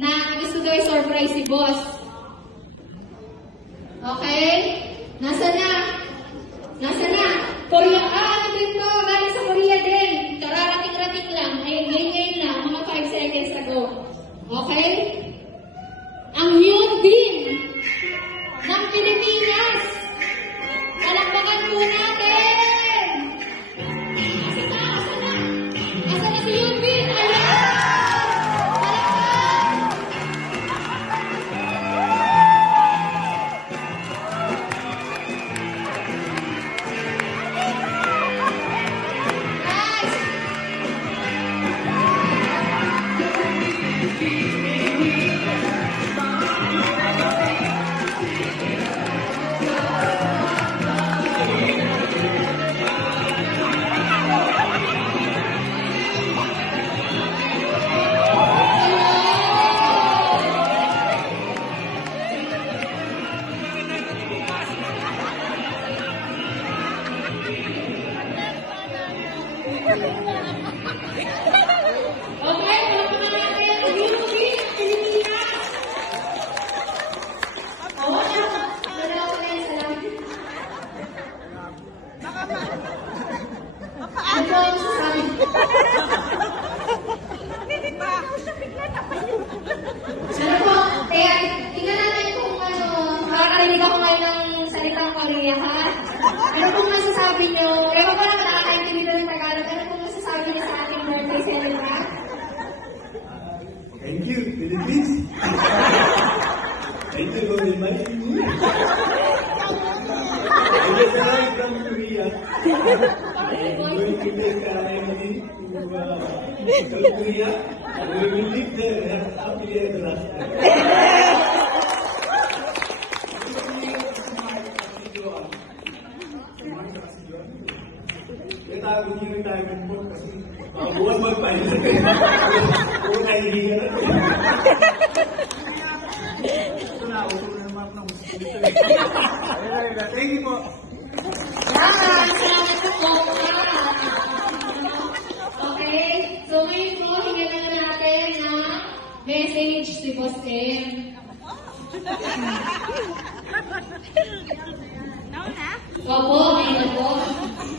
na gusto daw i-surprise si boss. Okay? Nasaan na? Nasaan na? Korea, ano din to? Galing sa Korea din. Kararating-rating lang. Ay, ngayon lang. Mga 5 seconds ago. Okay? Ang Hyundai ng Pilipinas. Palakpakan po natin! Asa na? Asa na? Asa na si Hyundai? Ayan! Okay, mga natin ang Hyundai ng Pilipinas. Oo, dalawa ko na yung salamin. Ano ang sasabi? Ano po, kaya tingnan natin kung ano, makakarinig ako ngayon ng salitang Korea, ha? Ano pong masasabi nyo? Ewan ko lang nakakaintindi ng Tagalog. Ano pong masasabi niyo sa ating birthday celebrant? Thank you, Philippines. Thank you for inviting me. I just arrived from Korea. I'm going to take Emily to South Korea. We will live there happily ever after. Itago niyo yung retirement board kasi buwan mag-final kayo. Buwan na hindi ka na. Ito na, uso na naman ng uso. Thank you po. Salamat po. Okay, so ngayon po, hinggan na natin na message si Boss M. Opo, ngayon po.